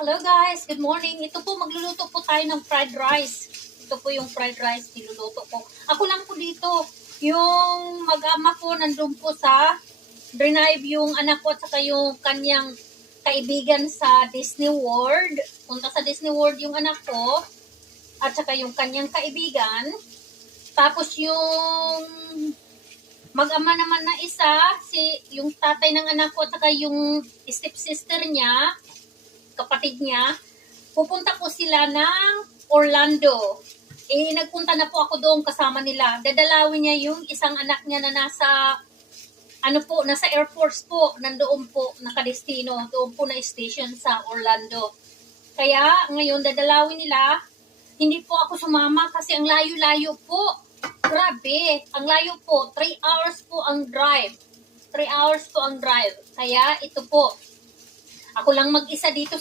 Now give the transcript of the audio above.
Hello guys, good morning. Ito po, magluluto po tayo ng fried rice. Ito po yung fried rice, niluluto ko. Ako lang po dito. Yung mag-ama ko nandun po sa drive yung anak ko at saka yung kanyang kaibigan sa Disney World. Punta sa Disney World yung anak ko at saka yung kanyang kaibigan. Tapos yung mag-ama naman na isa, yung tatay ng anak ko at saka yung stepsister niya, kapatid niya, pupunta po sila ng Orlando. Nagpunta na po ako doon kasama nila. Dadalawin niya yung isang anak niya na nasa Air Force po, nandoon po, nakadestino, doon po na station sa Orlando. Kaya, ngayon, dadalawin nila, hindi po ako sumama kasi ang layo-layo po. Grabe, ang layo po, 3 hours po ang drive. 3 hours po ang drive. Kaya, ito po, ako lang mag-isa dito